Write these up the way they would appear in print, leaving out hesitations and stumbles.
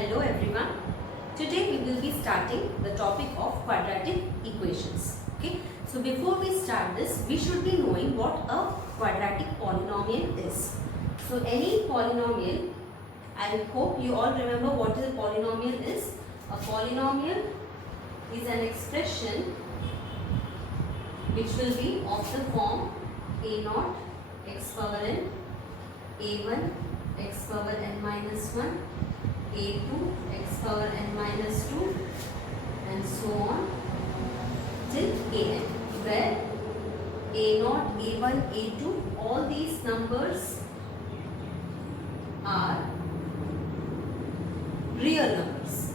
Hello everyone. Today we will be starting the topic of quadratic equations. Okay. So before we start this, we should be knowing what a quadratic polynomial is. So any polynomial, I hope you all remember what a polynomial is. A polynomial is an expression which will be of the form a0 x power n, a1 x power n minus 1, a2 x power n minus 2 and so on till an, where a0, a1, a2, all these numbers are real numbers.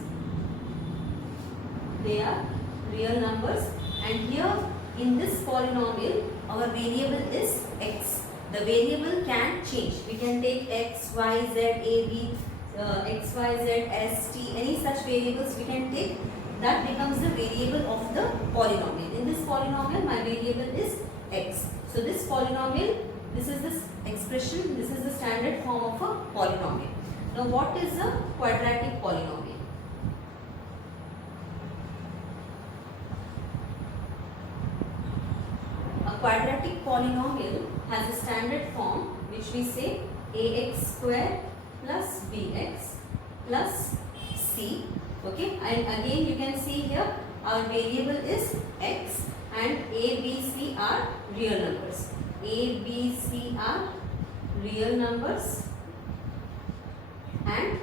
They are real numbers, and here in this polynomial our variable is x. The variable can change. We can take x, y, z, a, b, x, y, z, s, t, any such variables we can take. That becomes the variable of the polynomial. In this polynomial, my variable is x. So this polynomial, this is this expression, this is the standard form of a polynomial. Now what is a quadratic polynomial? A quadratic polynomial has a standard form which we say ax square plus bx plus c. Okay, and again you can see here our variable is x and a, b, c are real numbers. A, b, c are real numbers, and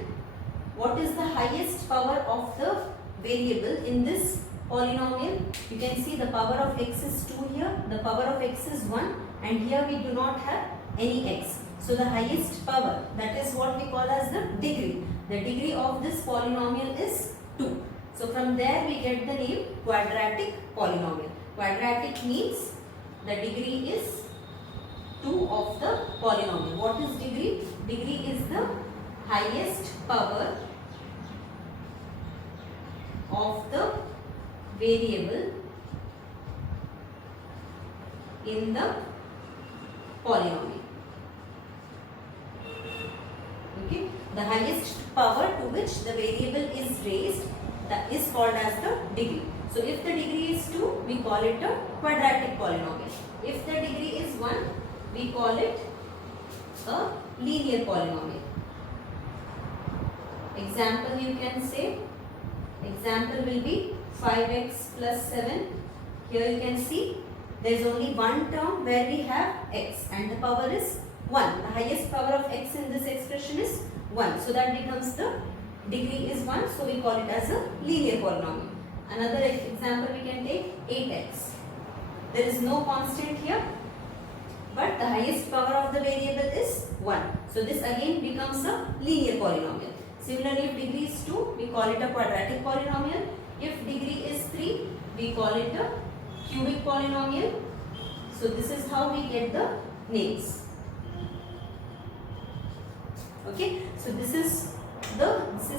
what is the highest power of the variable in this polynomial? You can see the power of x is 2 here, the power of x is 1, and here we do not have any x. So the highest power, that is what we call as the degree. The degree of this polynomial is 2. So from there we get the name quadratic polynomial. Quadratic means the degree is 2 of the polynomial. What is degree? Degree is the highest power of the variable in the polynomial. Okay, the highest power to which the variable is raised, that is called as the degree. So if the degree is 2, we call it a quadratic polynomial. If the degree is 1, we call it a linear polynomial. Example, you can say, example will be 5x plus 7. Here you can see there is only one term where we have x and the power is 1. The highest power of x in this expression is 1. So that becomes the degree is 1. So we call it as a linear polynomial. Another example we can take 8x. There is no constant here, but the highest power of the variable is 1. So this again becomes a linear polynomial. Similarly, if degree is 2, we call it a quadratic polynomial. If degree is 3, we call it a cubic polynomial. So this is how we get the names. Okay, so this is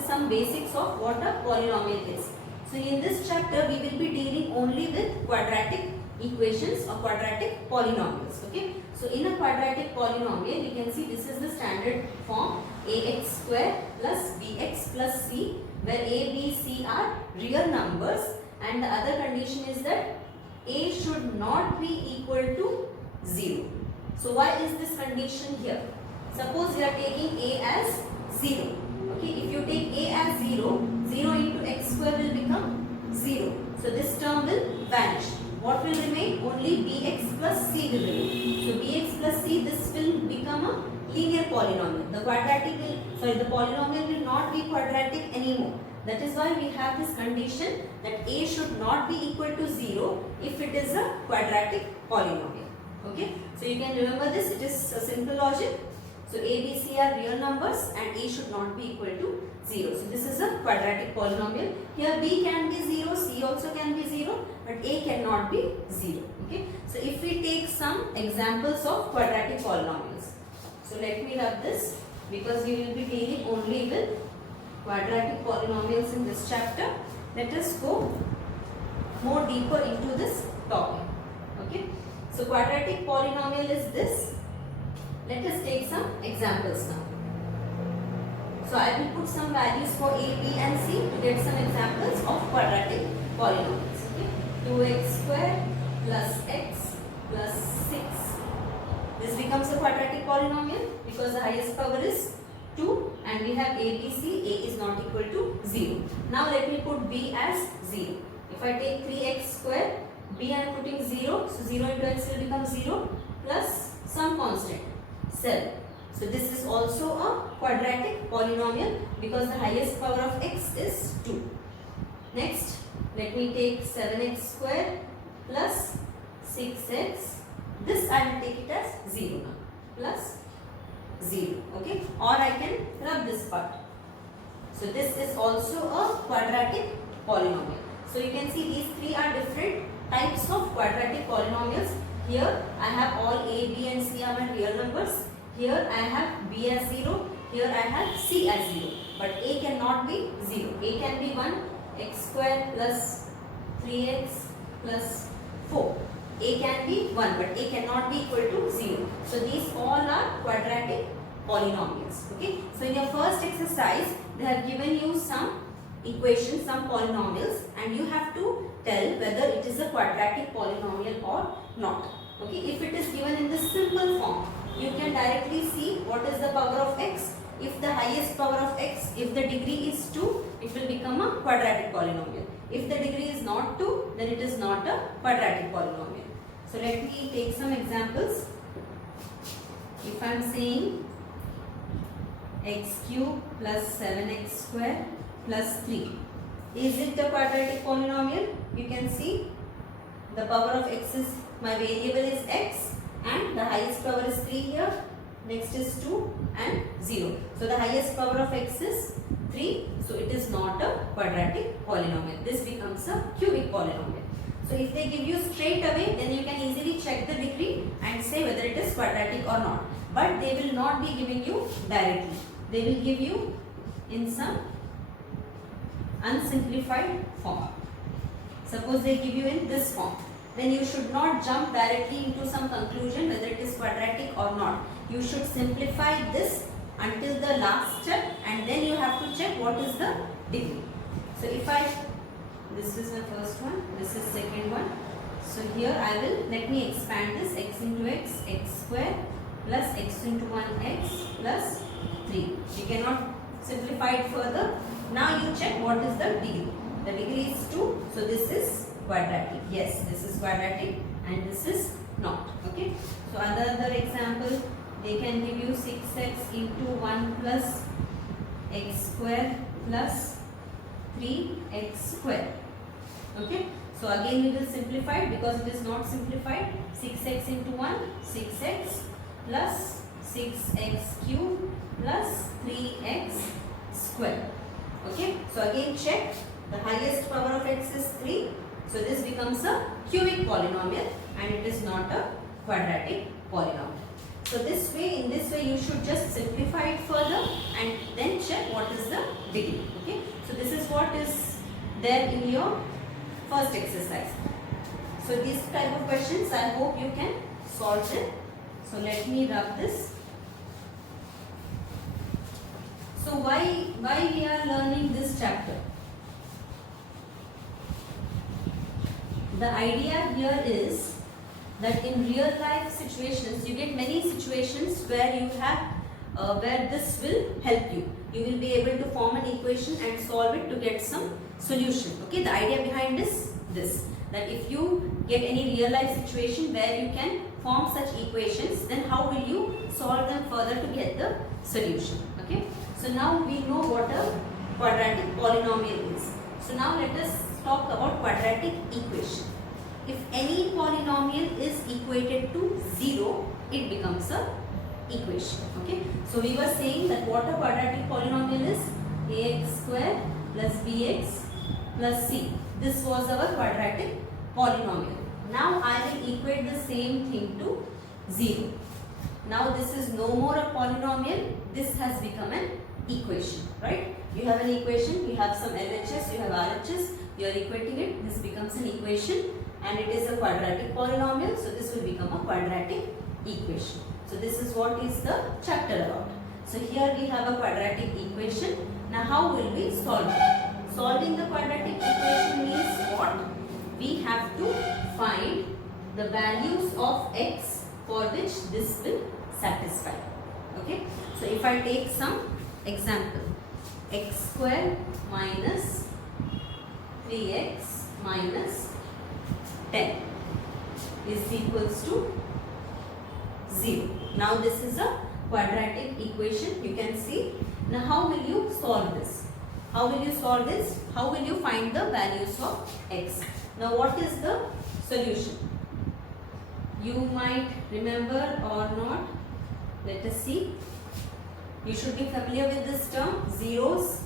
some basics of what a polynomial is. So in this chapter we will be dealing only with quadratic equations or quadratic polynomials. Okay, so in a quadratic polynomial we can see this is the standard form ax square plus bx plus c, where a, b, c are real numbers, and the other condition is that a should not be equal to 0. So why is this condition here? Suppose we are taking a as 0. Okay, if you take a as 0, 0 into x square will become 0. So this term will vanish. What will remain? Only bx plus c will remain. So bx plus c, this will become a linear polynomial. The polynomial will not be quadratic anymore. That is why we have this condition that a should not be equal to 0 if it is a quadratic polynomial. Okay, so you can remember this. It is a simple logic. So a, b, c are real numbers and a should not be equal to 0. So this is a quadratic polynomial. Here b can be 0, c also can be 0, but a cannot be 0. Okay, so if we take some examples of quadratic polynomials. So let me rub this, because we will be dealing only with quadratic polynomials in this chapter. Let us go more deeper into this topic. Okay, so quadratic polynomial is this. Let us take some examples now. So I will put some values for A, B and C to get some examples of quadratic polynomials. Okay, 2x square plus x plus 6. This becomes a quadratic polynomial because the highest power is 2 and we have A, B, C. A is not equal to 0. Now let me put B as 0. If I take 3x square, B I am putting 0. So 0 into x will become 0 plus some constant 7. So this is also a quadratic polynomial because the highest power of x is 2. Next, let me take 7x square plus 6x. This I will take it as 0 now, plus 0. Okay, or I can rub this part. So this is also a quadratic polynomial. So you can see these three are different types of quadratic polynomials. Here I have all A, B and C are my real numbers. Here I have B as 0. Here I have C as 0. But A cannot be 0. A can be 1. X square plus 3x plus 4. A can be 1 but A cannot be equal to 0. So these all are quadratic polynomials. Okay. So in your first exercise they have given you some equations, some polynomials and you have to tell whether it is a quadratic polynomial or not. Okay. If it is given in this simple form, you can directly see what is the power of x. If the highest power of x, if the degree is 2, it will become a quadratic polynomial. If the degree is not 2, then it is not a quadratic polynomial. So let me take some examples. If I am saying x cube plus 7x square plus 3, is it a quadratic polynomial? You can see the power of x is, my variable is x and the highest power is 3 here, next is 2 and 0. So the highest power of x is 3, so it is not a quadratic polynomial. This becomes a cubic polynomial. So if they give you straight away, then you can easily check the degree and say whether it is quadratic or not. But they will not be giving you directly. They will give you in some unsimplified form. Suppose they give you in this form. Then you should not jump directly into some conclusion whether it is quadratic or not. You should simplify this until the last step and then you have to check what is the degree. So if this is my first one, this is second one. So here I will, let me expand this, x into x, x square plus x into 1x plus 3. You cannot simplify it further. Now you check what is the degree. The degree is 2, so this is quadratic. Yes, this is quadratic and this is not. Okay. So another example, they can give you 6x into 1 plus x square plus 3x square. Okay. So again we will simplify it because it is not simplified. 6x into 1, 6x plus 6x cube plus 3x square. Okay. So again check, the highest power of x is 3. So this becomes a cubic polynomial and it is not a quadratic polynomial. So this way, in this way you should just simplify it further and then check what is the degree. Okay. So this is what is there in your first exercise. So these type of questions I hope you can solve them. So let me rub this. So why we are learning this chapter? The idea here is that in real life situations, you get many situations where you have where this will help you. You will be able to form an equation and solve it to get some solution. Okay, the idea behind this that if you get any real life situation where you can form such equations, then how will you solve them further to get the solution? Okay, so now we know what a quadratic polynomial is. So now let us talk about quadratic equation. If any polynomial is equated to 0, it becomes a equation. Okay. So we were saying that what a quadratic polynomial is, ax square plus bx plus c. This was our quadratic polynomial. Now I will equate the same thing to 0. Now this is no more a polynomial, this has become an equation, right? You have an equation, you have some LHS, you have RHS, you are equating it, this becomes an equation and it is a quadratic polynomial, so this will become a quadratic equation. So this is what is the chapter about. So here we have a quadratic equation. Now how will we solve it? Solving the quadratic equation means what? We have to find the values of x for which this will satisfy. Okay. So if I take some example, x square minus 3x minus 10 is equals to 0. Now this is a quadratic equation, you can see. Now how will you solve this? How will you solve this? How will you find the values of x? Now what is the solution? You might remember or not. Let us see. You should be familiar with this term: zeros,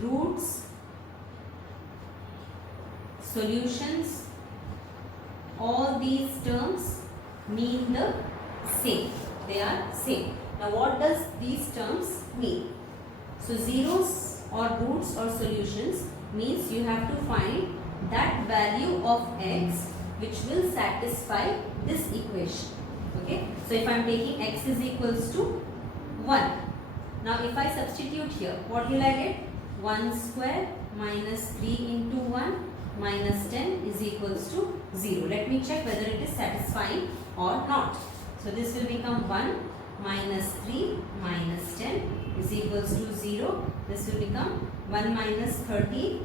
roots, solutions. All these terms mean the same. They are same. Now what does these terms mean? So zeros or roots or solutions means you have to find that value of x which will satisfy this equation. Okay. So if I am taking x is equals to 1. Now if I substitute here, what will I get? 1 square minus 3 into 1 minus 10 is equals to 0. Let me check whether it is satisfying or not. So this will become 1 minus 3 minus 10 is equals to 0. This will become 1 minus 30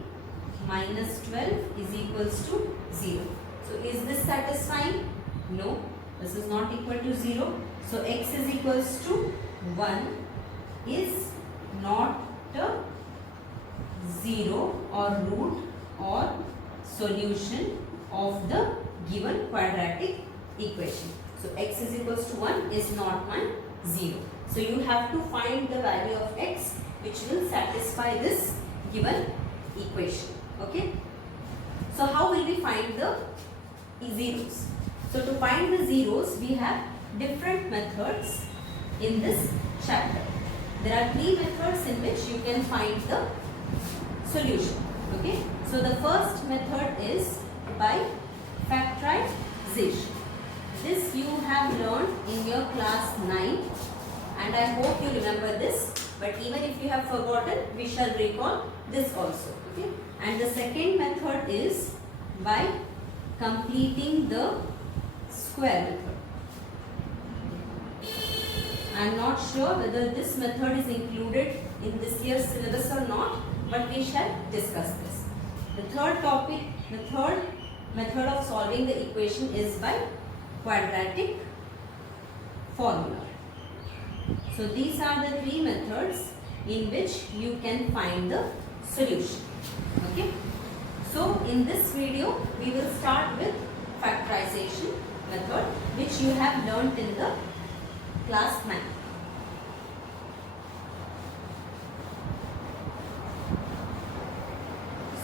minus 12 is equals to 0. So is this satisfying? No. This is not equal to 0. So x is equals to 1 is not a 0 or root or solution of the given quadratic equation. So x is equals to 1 is not my 0. So you have to find the value of x which will satisfy this given equation. Okay. So how will we find the zeros? So to find the zeros, we have different methods in this chapter. There are 3 methods in which you can find the solution. Okay. So the first method is by factorization. This you have learned in your class 9 and I hope you remember this, but even if you have forgotten, we shall recall this also. Okay. And the second method is by completing the square method. I am not sure whether this method is included in this year's syllabus or not, but we shall discuss this. The third topic, the third method of solving the equation is by quadratic formula. So these are the 3 methods in which you can find the solution. Okay. So in this video we will start with factorization method which you have learnt in the class 9.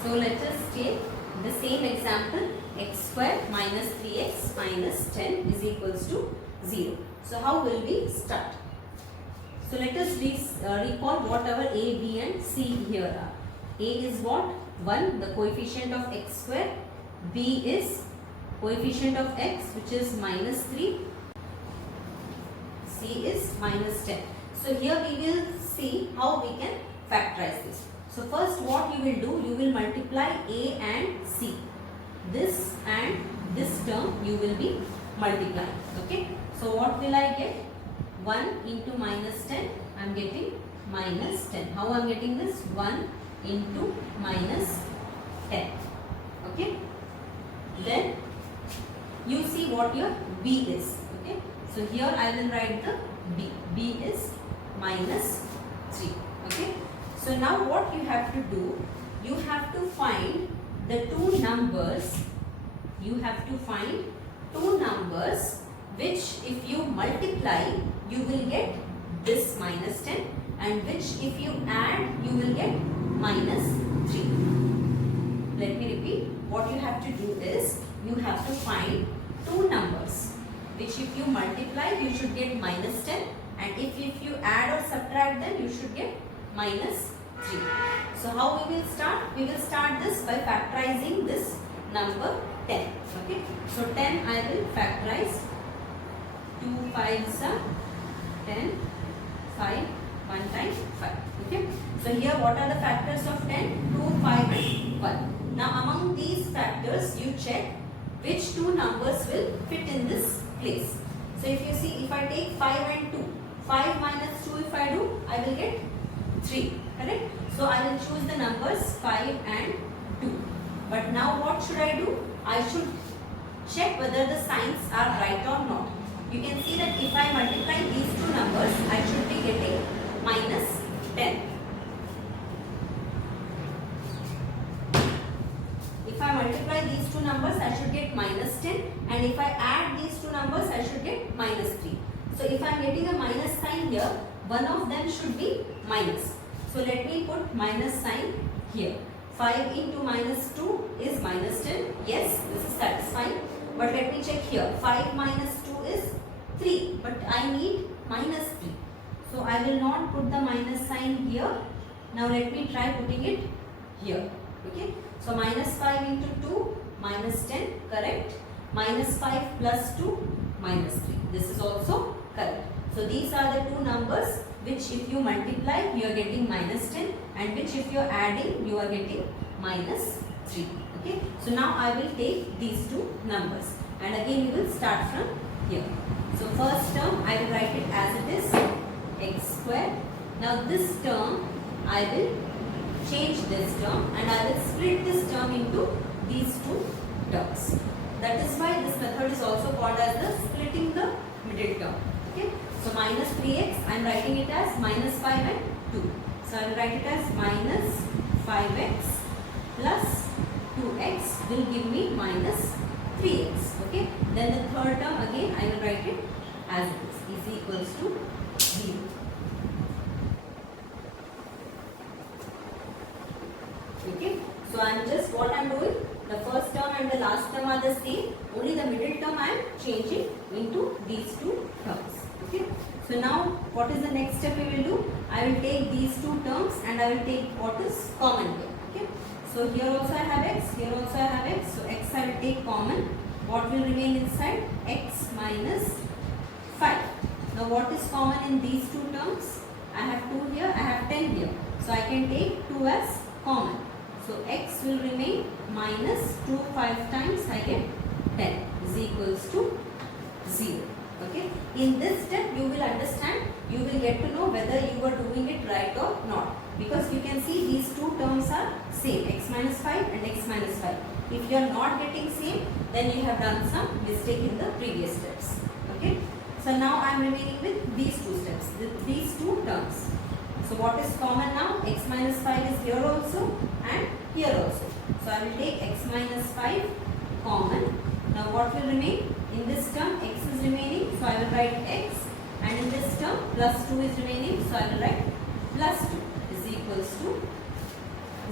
So let us take the same example, x square minus 3x minus 10 is equals to 0. So how will we start? So let us recall what our a, b and c here are. A is what? 1, the coefficient of x square. B is coefficient of x which is minus 3. C is minus 10. So here we will see how we can factorize this. So first what you will do, you will multiply a and c. This and this term you will be multiplying. Okay. So what will I get? 1 into minus 10, I am getting minus 10. How I am getting this? 1 into minus 10. Okay. Then you see what your b is. Okay. So here I will write the b. b is minus 3. Okay. So now what you have to do, you have to find the 2 numbers. You have to find 2 numbers which if you multiply you will get this minus 10 and which if you add you will get minus 3. Let me repeat. What you have to do is you have to find 2 numbers which if you multiply you should get minus 10 and if you add or subtract them you should get minus 3. So how we will start? We will start this by factorizing this number 10. Okay. So 10 I will factorize. 2 5s are 10, 5 1 times 5. Okay. So here what are the factors of 10? 2, 5 and 1. Now among these factors you check which two numbers will fit in this place. So if you see, if I take 5 and 2, 5 minus 2 if I do, I will get 3. Correct? So I will choose the numbers 5 and 2. But now what should I do? I should check whether the signs are right or not. You can see that if I multiply these two numbers, I should be getting minus 10. If I multiply these two numbers, I should get minus 10, and if I add these two numbers, I should get minus 3. So if I am getting a minus sign here, one of them should be minus. So let me put minus sign here. 5 into minus 2 is minus 10. Yes, this is satisfying. But let me check here. 5 minus 2 is 3. But I need minus 3. So I will not put the minus sign here. Now let me try putting it here. Okay. So minus 5 into 2, minus 10, correct. Minus 5 plus 2, minus 3. This is also correct. So these are the two numbers which if you multiply, you are getting minus 10, and which if you are adding, you are getting minus 3. Okay. So now I will take these two numbers, and again we will start from here. So first term I will write it as it is, x square. Now this term I will change this term, and I will split this term into these two terms. That is why this method is also called as the splitting the middle term. Okay. So minus 3x, I am writing it as minus 5 and 2. So I will write it as minus 5x plus 2x will give me minus 3x. Okay. Then the third term again I will write it as it is equals to 0. Okay. So I am just what I am doing. The first term and the last term are the same. Only the middle term I am changing into these two terms. Okay. So now what is the next step we will do? I will take these two terms and I will take what is common here. Okay. So here also I have x, here also I have x. So x I will take common. What will remain inside? X minus 5. Now what is common in these two terms? I have 2 here, I have 10 here. So I can take 2 as common. So x will remain minus 2 5 times, I get 10 is equals to 0. Okay. In this step you will understand, you will get to know whether you are doing it right or not. Because you can see these two terms are same, x minus 5 and x minus 5. If you are not getting same, then you have done some mistake in the previous steps. Okay. So now I am remaining with these two steps, these two terms. So what is common now? X minus 5 is here also and here also. So I will take x minus 5 common. Now what will remain? In this term x is remaining, so I will write x, and in this term plus 2 is remaining, so I will write plus 2 is equals to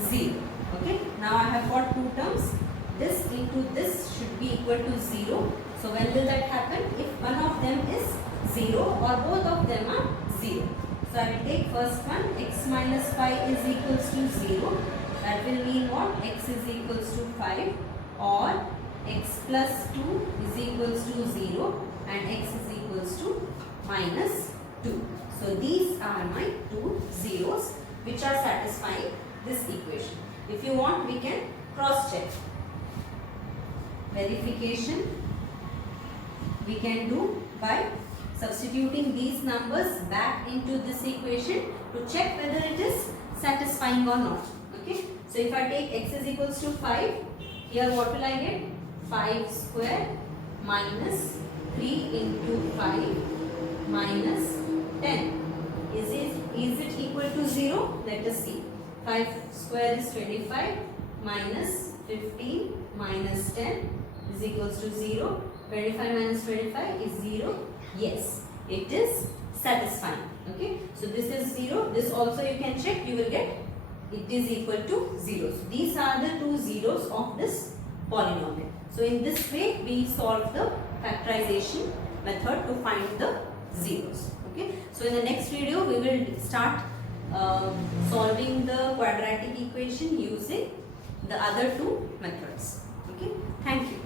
0. Okay. Now I have got two terms. This into this should be equal to 0. So when will that happen? If one of them is 0 or both of them are 0. So I will take first one, x minus 5 is equals to 0. That will mean what? X is equals to 5, or x plus 2 is equals to 0 and x is equals to minus 2. So these are my two zeros which are satisfying this equation. If you want, we can cross check. Verification we can do by substituting these numbers back into this equation to check whether it is satisfying or not. Okay. So if I take x is equals to 5, here what will I get? 5 square minus 3 into 5 minus 10. Is it equal to 0? Let us see. 5 square is 25 minus 15 minus 10 is equals to 0. 25 minus 25 is 0. Yes, it is satisfying. Okay. So this is 0. This also you can check. You will get it is equal to 0. So these are the two zeros of this polynomial. So in this way we solve the factorization method to find the zeros. Okay. So in the next video we will start solving the quadratic equation using the other two methods. Okay. Thank you.